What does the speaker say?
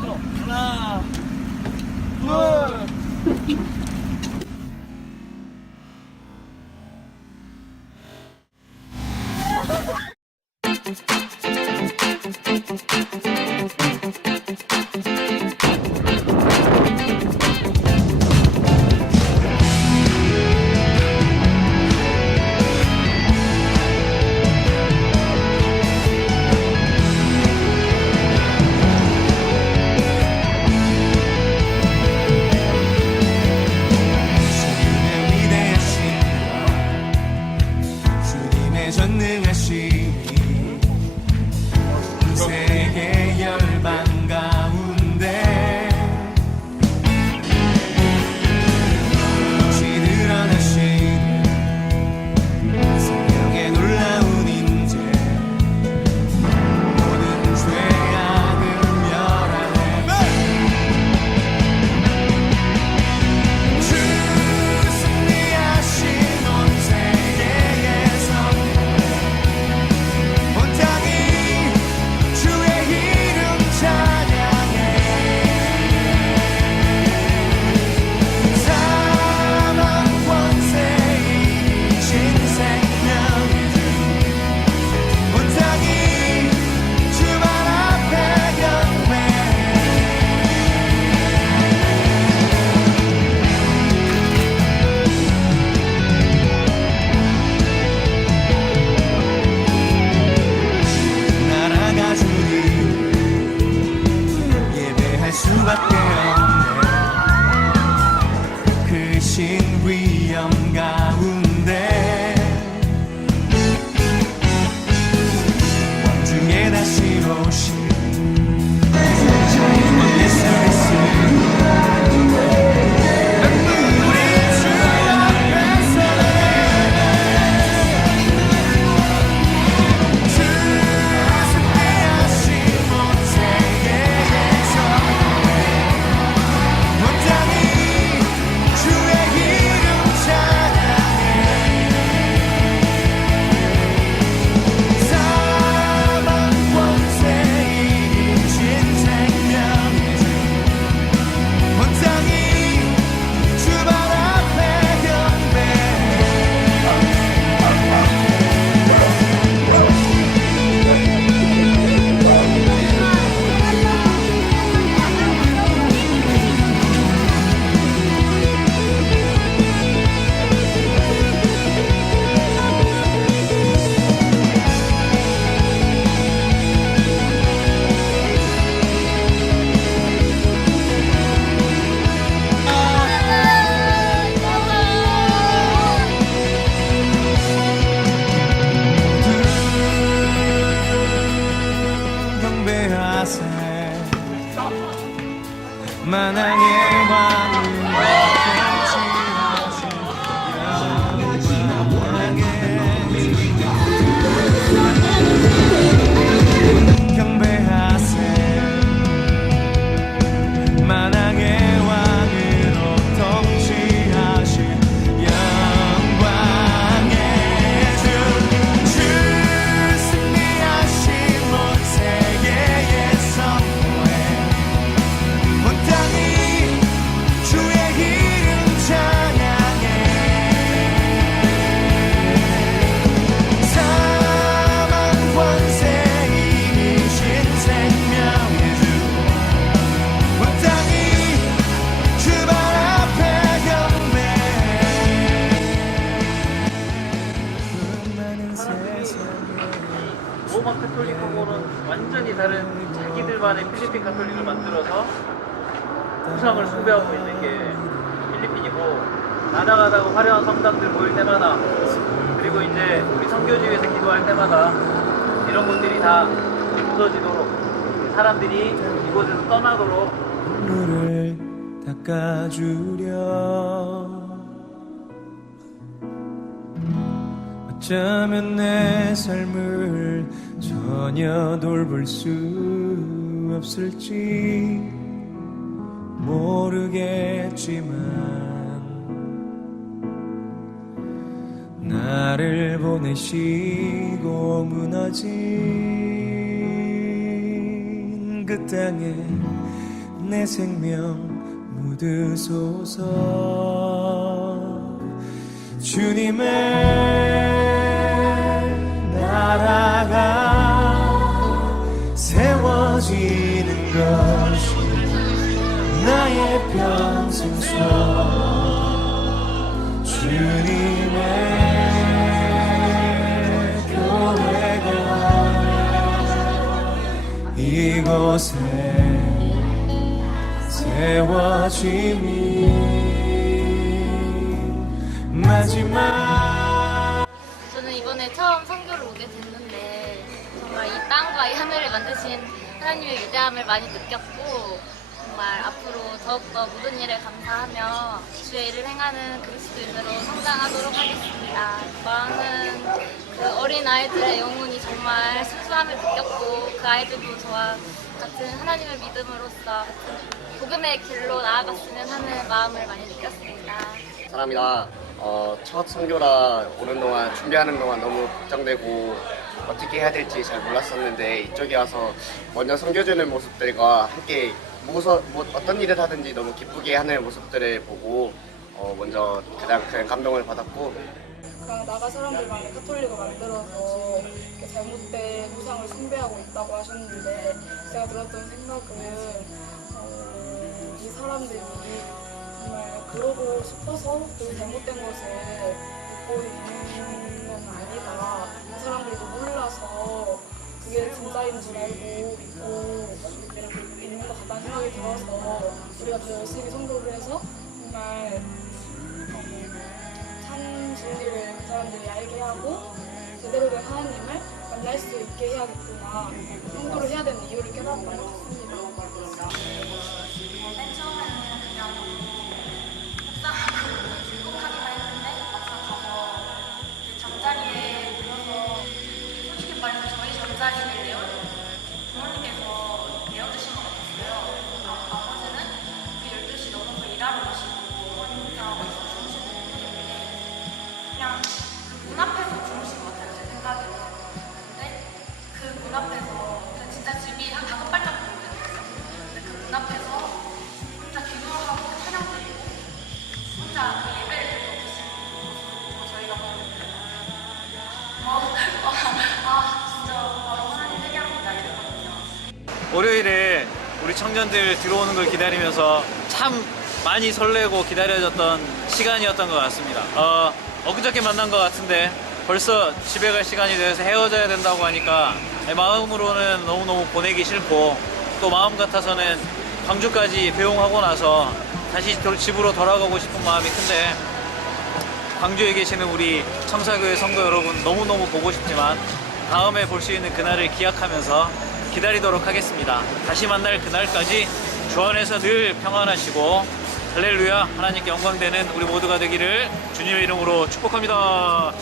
하나, 둘. 만왕의 왕을 통치하신 영광의 경배하세. 만왕의 왕으로 통치하신 영광의 주 승리하신 온 세계의 선포에 온 땅이 주의 이름 찬양해. 사망 권세 이기신 생명의 주, 온 땅이 주 발 앞에 경배해. 많은 세상에 로마 카톨릭하고는 완전히 다른 자기들만의 필리핀 카톨릭을 만들어서 우상을 숭배하고 있는 게 필리핀이고, 나다가다고 화려한 성당들 보일 때마다, 그리고 이제 우리 선교지에서 기도할 때마다 이런 것들이 다 부서지도록, 사람들이 이곳에서 떠나도록 눈물을 닦아주려. 어쩌면 내 삶을 전혀 돌볼 수 없을지 모르겠지만 나를 보내시고 무너진 그 땅에 내 생명 묻으소서. 주님의 나라가 세워지는 것이 나의 평생 소원. 주님의 교회가 이곳에 세워짐이 마지막. 저는 이번에 처음 선교를 오게 됐는데 정말 이 땅과 이 하늘을 만드신 하나님의 위대함을 많이 느꼈고, 정말 앞으로 더욱더 모든 일에 감사하며 주의 일을 행하는 그리스도인으로 성장하도록 하겠습니다. 많은 그 어린 아이들의 영혼이 정말 순수함을 느꼈고, 그 아이들도 저와 같은 하나님을 믿음으로써 같은 복음의 길로 나아갔으면 하는 마음을 많이 느꼈습니다. 사람이라 첫 선교라 오는 동안 준비하는 동안 너무 걱정되고 어떻게 해야 될지 잘 몰랐었는데, 이쪽에 와서 먼저 선교주는 모습들과 함께 어떤 일을 하든지 너무 기쁘게 하는 모습들을 보고 먼저 가장 큰 감동을 받았고, 그냥 나가 사람들만의 카톨릭을 만들어서 이렇게 잘못된 우상을 숭배하고 있다고 하셨는데, 제가 들었던 생각은 이 사람들이 정말 그러고 싶어서 그 잘못된 것을 믿고 있는 건 아니다. 이 사람들도 몰라서 그게 진짜인 줄 알고 믿고 있는 것 같다는 생각이 들어서 우리가 더 열심히 선교를 해서 정말 참 진리를 그 사람들이 알게 하고 제대로 된 하나님을 만날 수 있게 해야겠구나. 선교를 해야 되는 이유를 깨달았던 것 같습니다. 맨 처음에는 그냥 속상하고 행복하기만 했는데, 막상 가서 잠자리에 누워서, 솔직히 말해서 저희 잠자리를 부모님께서 내어주신 것 같았어요. 아버지는 12시 넘어서 일하러 가시고 어머니 혼자 주무시고 있는데 그냥 문 앞에서 주무신 것 같아요, 제 생각에는. 근데 그 문 앞에서 진짜 집이 한 5발짝 보이거든요. 근데 그 문 앞에서 혼자 기도하고 찬양 드리고 혼자 그 예배를 드리고 계신 모습을 저희가 보는데 진짜 바로 하나님 회개합니다 이랬거든요. 월요일에 우리 청년들 들어오는 걸 기다리면서 참 많이 설레고 기다려졌던 시간이었던 것 같습니다. 엊그저께 만난 것 같은데 벌써 집에 갈 시간이 돼서 헤어져야 된다고 하니까 마음으로는 너무너무 보내기 싫고, 또 마음 같아서는 광주까지 배웅하고 나서 다시 집으로 돌아가고 싶은 마음이 큰데, 광주에 계시는 우리 청사교회 성도 여러분 너무너무 보고 싶지만 다음에 볼 수 있는 그날을 기약하면서 기다리도록 하겠습니다. 다시 만날 그날까지 주 안에서 늘 평안하시고 할렐루야, 하나님께 영광되는 우리 모두가 되기를 주님의 이름으로 축복합니다.